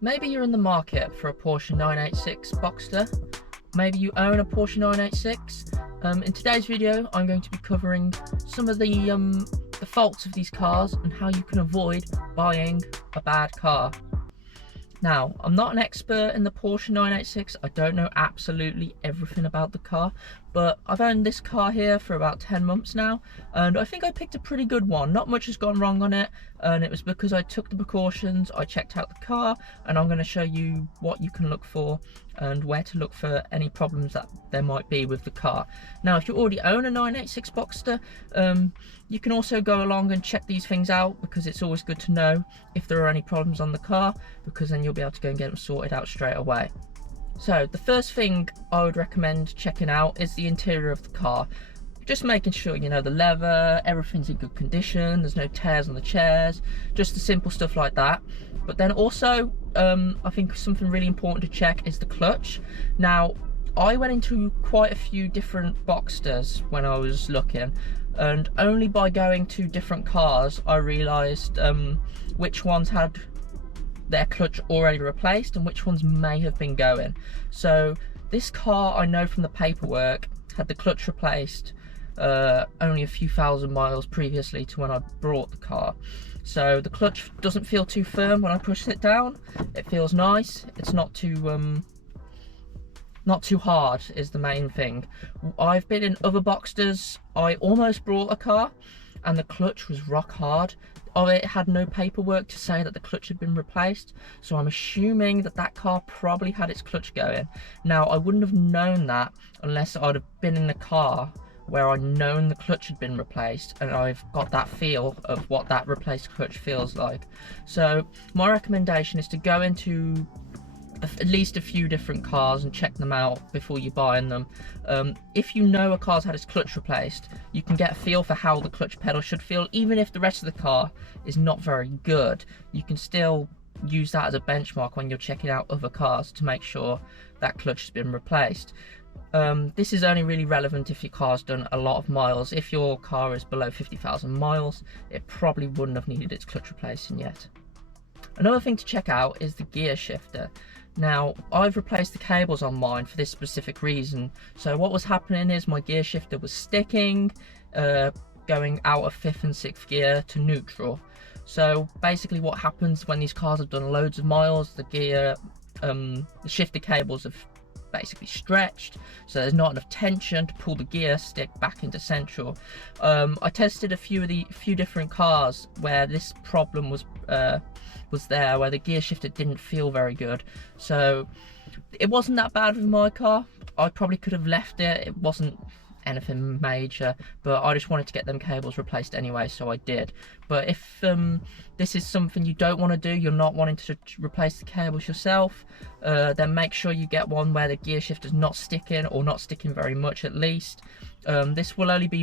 Maybe you're in the market for a Porsche 986 Boxster. Maybe you own a Porsche 986. In today's video, I'm going to be covering some of the faults of these cars and how you can avoid buying a bad car. Now, I'm not an expert in the Porsche 986. I don't know absolutely everything about the car, but I've owned this car here for about 10 months now, and I think I picked a pretty good one. Not much has gone wrong on it, and it was because I took the precautions, I checked out the car, and I'm going to show you what you can look for and where to look for any problems that there might be with the car. Now, if you already own a 986 Boxster, you can also go along and check these things out, because it's always good to know if there are any problems on the car, because then you'll be able to go and get them sorted out straight away. So the first thing I would recommend checking out is the interior of the car. Just making sure, you know, the leather, everything's in good condition, there's no tears on the chairs, just the simple stuff like that. But then also, I think something really important to check is the clutch. Now, I went into quite a few different Boxsters when I was looking, and only by going to different cars I realised which ones had their clutch already replaced and which ones may have been going. So this car, I know from the paperwork, had the clutch replaced only a few thousand miles previously to when I brought the car. So the clutch doesn't feel too firm when I push it down. It feels nice. It's not too hard is the main thing. I've been in other Boxsters. I almost brought a car and the clutch was rock hard. It had no paperwork to say that the clutch had been replaced, so I'm assuming that that car probably had its clutch going. Now, I wouldn't have known that unless I'd have been in a car where I'd known the clutch had been replaced and I've got that feel of what that replaced clutch feels like. So my recommendation is to go into at least a few different cars and check them out before you're buying them. If you know a car's had its clutch replaced, you can get a feel for how the clutch pedal should feel. Even if the rest of the car is not very good, you can still use that as a benchmark when you're checking out other cars to make sure that clutch has been replaced. This is only really relevant if your car's done a lot of miles. If your car is below 50,000 miles, it probably wouldn't have needed its clutch replacing yet. Another thing to check out is the gear shifter. Now, I've replaced the cables on mine for this specific reason. So what was happening is my gear shifter was sticking, going out of 5th and 6th gear to neutral. So basically what happens when these cars have done loads of miles, the shifter cables have basically stretched, so there's not enough tension to pull the gear stick back into central. I tested a few different cars where this problem was there, where the gear shifter didn't feel very good. So it wasn't that bad with my car. I probably could have left it. It wasn't anything major, but I just wanted to get them cables replaced anyway, so I did. But if this is something you don't want to do, you're not wanting to replace the cables yourself, then make sure you get one where the gear shifter's not sticking, or not sticking very much at least. This will only be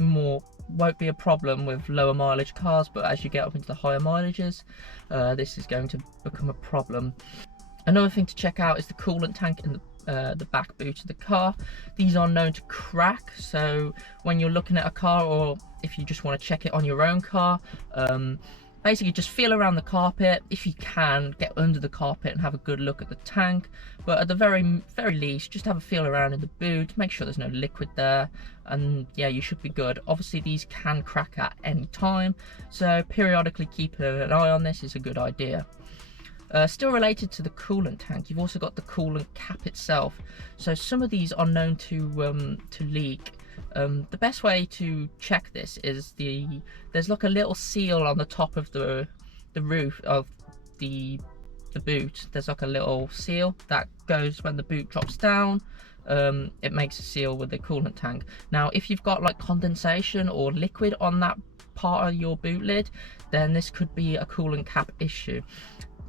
won't be a problem with lower mileage cars, but as you get up into the higher mileages, this is going to become a problem. Another thing to check out is the coolant tank in the back boot of the car. These are known to crack, so when you're looking at a car, or if you just want to check it on your own car, basically just feel around the carpet. If you can, get under the carpet and have a good look at the tank, but at the very least, just have a feel around in the boot, make sure there's no liquid there, and yeah, you should be good. Obviously these can crack at any time, so periodically keeping an eye on this is a good idea. Still related to the coolant tank, you've also got the coolant cap itself. So some of these are known to leak. The best way to check this is there's like a little seal on the top of the roof of the boot. There's like a little seal that goes when the boot drops down. It makes a seal with the coolant tank. Now, if you've got like condensation or liquid on that part of your boot lid, then this could be a coolant cap issue.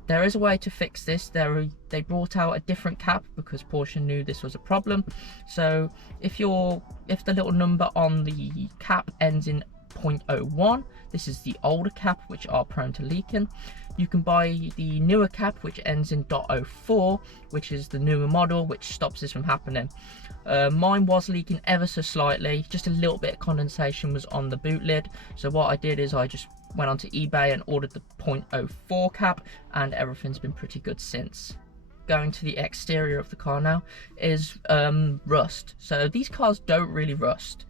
There is a way to fix this. They brought out a different cap because Porsche knew this was a problem. So if the little number on the cap ends in 0.01, this is the older cap, which are prone to leaking. You can buy the newer cap, which ends in 0.04, which is the newer model, which stops this from happening. Mine was leaking ever so slightly, just a little bit of condensation was on the boot lid. So what I did is I just went onto eBay and ordered the 0.04 cap, and everything's been pretty good since. Going to the exterior of the car now is rust. So these cars don't really rust.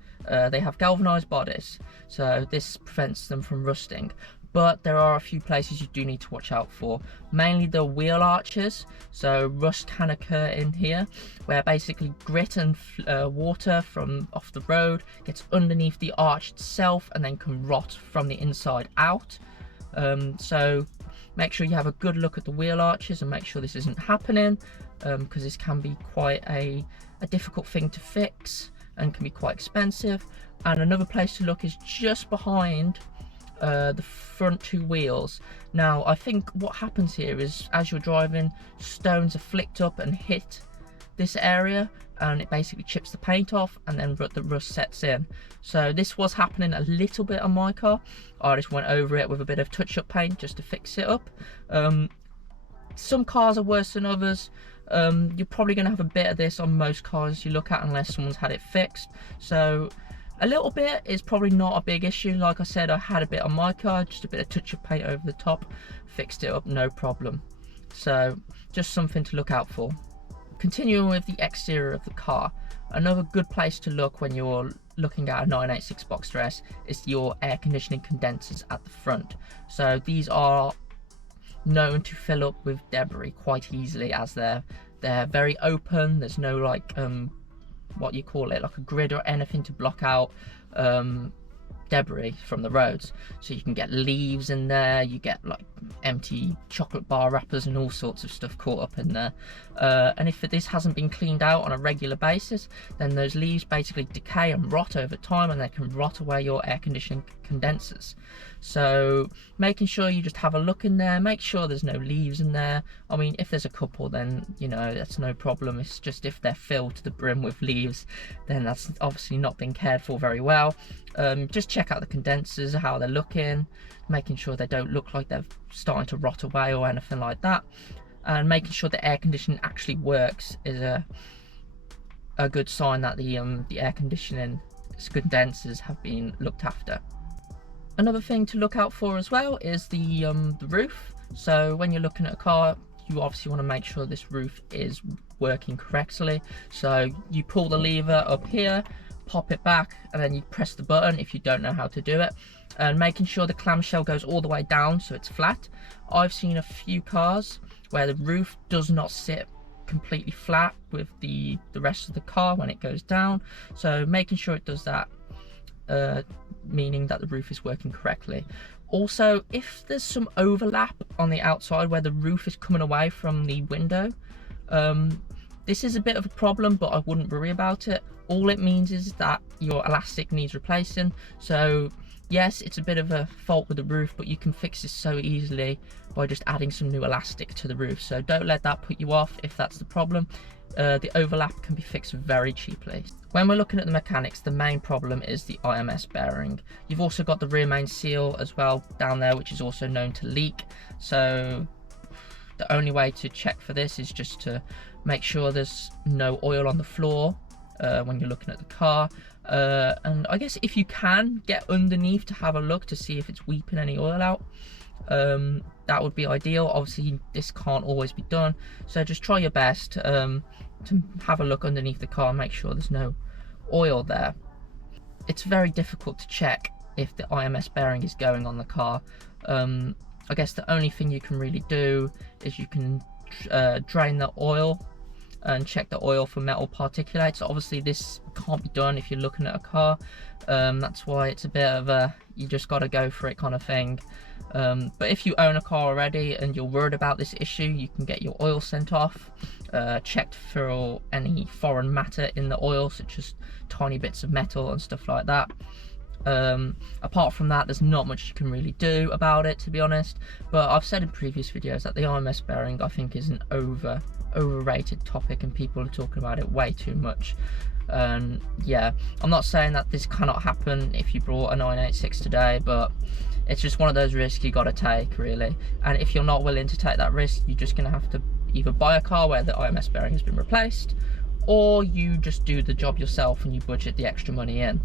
They have galvanized bodies, so this prevents them from rusting. But there are a few places you do need to watch out for, mainly the wheel arches. So rust can occur in here, where basically grit and water from off the road gets underneath the arch itself and then can rot from the inside out. So make sure you have a good look at the wheel arches and make sure this isn't happening, because this can be quite a difficult thing to fix and can be quite expensive. And another place to look is just behind the front two wheels. Now I think what happens here is, as you're driving, stones are flicked up and hit this area, and it basically chips the paint off, and then the rust sets in. So this was happening a little bit on my car. I just went over it with a bit of touch-up paint just to fix it up. Some cars are worse than others. You're probably going to have a bit of this on most cars you look at, unless someone's had it fixed. So a little bit is probably not a big issue. Like I said, I had a bit on my car, just a bit of touch-up paint over the top, fixed it up, no problem. So just something to look out for. Continuing with the exterior of the car, another good place to look when you're looking at a 986 Boxster S is your air conditioning condensers at the front. So these are known to fill up with debris quite easily, as they're very open. There's no like what you call it, like a grid or anything to block out debris from the roads. So you can get leaves in there, you get like empty chocolate bar wrappers and all sorts of stuff caught up in there. And if this hasn't been cleaned out on a regular basis, then those leaves basically decay and rot over time, and they can rot away your air conditioning condensers. So making sure you just have a look in there, make sure there's no leaves in there. I mean, if there's a couple, then you know that's no problem. It's just if they're filled to the brim with leaves, then that's obviously not been cared for very well. Just check out the condensers, how they're looking, making sure they don't look like they're starting to rot away or anything like that. And making sure the air conditioning actually works is a good sign that the air conditioning condensers have been looked after. Another thing to look out for as well is the roof. So when you're looking at a car, you obviously want to make sure this roof is working correctly. So you pull the lever up here, pop it back, and then you press the button if you don't know how to do it, and making sure the clamshell goes all the way down so it's flat. I've seen a few cars where the roof does not sit completely flat with the rest of the car when it goes down. So making sure it does that, meaning that the roof is working correctly. Also, if there's some overlap on the outside where the roof is coming away from the window, this is a bit of a problem, but I wouldn't worry about it. All it means is that your elastic needs replacing. So yes, it's a bit of a fault with the roof, but you can fix this so easily by just adding some new elastic to the roof. So don't let that put you off if that's the problem. The overlap can be fixed very cheaply. When we're looking at the mechanics, the main problem is the IMS bearing. You've also got the rear main seal as well down there, which is also known to leak. So the only way to check for this is just to make sure there's no oil on the floor when you're looking at the car. And I guess if you can get underneath to have a look to see if it's weeping any oil out, that would be ideal. Obviously this can't always be done, so just try your best to have a look underneath the car and make sure there's no oil there. It's very difficult to check if the IMS bearing is going on the car. I guess the only thing you can really do is you can drain the oil and check the oil for metal particulates. Obviously this can't be done if you're looking at a car, that's why it's a bit of a you just got to go for it kind of thing. But if you own a car already and you're worried about this issue, you can get your oil sent off, checked for any foreign matter in the oil, such as tiny bits of metal and stuff like that. Apart from that, there's not much you can really do about it, to be honest. But I've said in previous videos that the IMS bearing, I think, is an overrated topic, and people are talking about it way too much. And yeah, I'm not saying that this cannot happen if you brought a 986 today, but it's just one of those risks you got to take, really. And if you're not willing to take that risk, you're just going to have to either buy a car where the IMS bearing has been replaced, or you just do the job yourself and you budget the extra money in.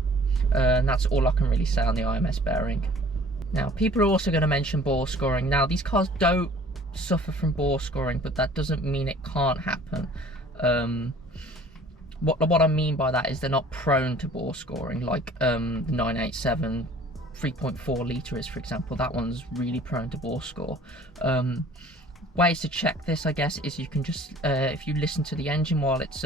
And that's all I can really say on the IMS bearing. Now, people are also going to mention bore scoring. Now, these cars don't suffer from bore scoring, but that doesn't mean it can't happen. What I mean by that is they're not prone to bore scoring, like the 987 3.4 litre is, for example. That one's really prone to bore score. Ways to check this, I guess, is you can just if you listen to the engine while it's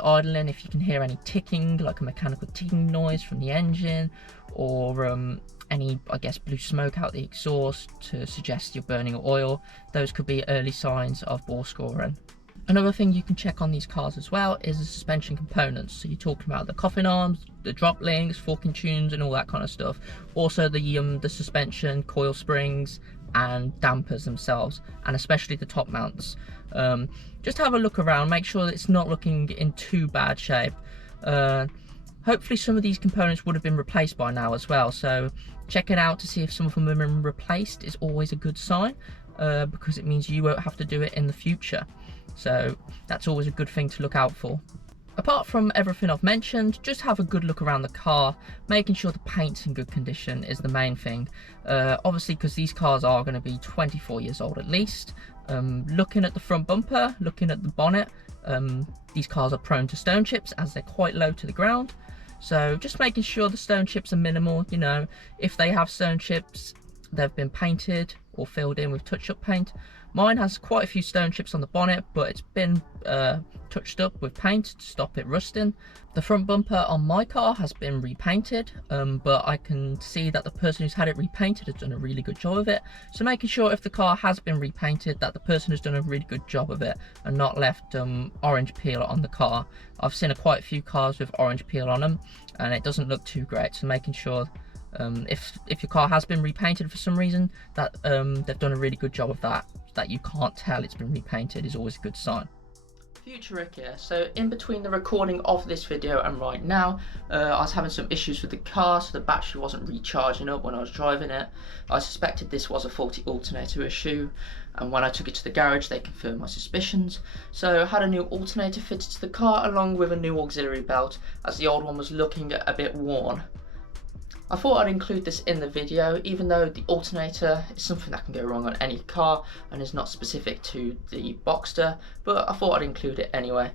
idling, if you can hear any ticking, like a mechanical ticking noise from the engine, or any, I guess, blue smoke out the exhaust to suggest you're burning oil, those could be early signs of bore scoring. Another thing you can check on these cars as well is the suspension components. So you're talking about the coffin arms, the drop links, forking tunes, and all that kind of stuff. Also the suspension, coil springs, and dampers themselves, and especially the top mounts. Just have a look around, make sure that it's not looking in too bad shape. Hopefully some of these components would have been replaced by now as well, so checking out to see if some of them have been replaced is always a good sign, because it means you won't have to do it in the future. So that's always a good thing to look out for. Apart from everything I've mentioned, just have a good look around the car, making sure the paint's in good condition is the main thing. Obviously, because these cars are going to be 24 years old at least. Looking at the front bumper, looking at the bonnet, these cars are prone to stone chips as they're quite low to the ground. So just making sure the stone chips are minimal. You know, if they have stone chips, they've been painted or filled in with touch-up paint. Mine has quite a few stone chips on the bonnet, but it's been touched up with paint to stop it rusting. The front bumper on my car has been repainted, but I can see that the person who's had it repainted has done a really good job of it. So making sure if the car has been repainted that the person has done a really good job of it and not left orange peel on the car. I've seen quite a few cars with orange peel on them and it doesn't look too great, so making sure if your car has been repainted for some reason that they've done a really good job of that you can't tell it's been repainted is always a good sign. Future Rick here. So in between the recording of this video and right now, I was having some issues with the car, so the battery wasn't recharging up when I was driving it. I suspected this was a faulty alternator issue, and when I took it to the garage they confirmed my suspicions. So I had a new alternator fitted to the car along with a new auxiliary belt, as the old one was looking a bit worn. I thought I'd include this in the video, even though the alternator is something that can go wrong on any car and is not specific to the Boxster, but I thought I'd include it anyway.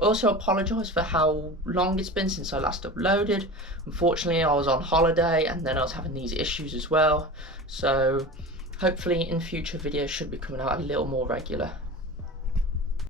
Also apologise for how long it's been since I last uploaded. Unfortunately I was on holiday and then I was having these issues as well, so hopefully in future videos should be coming out a little more regular.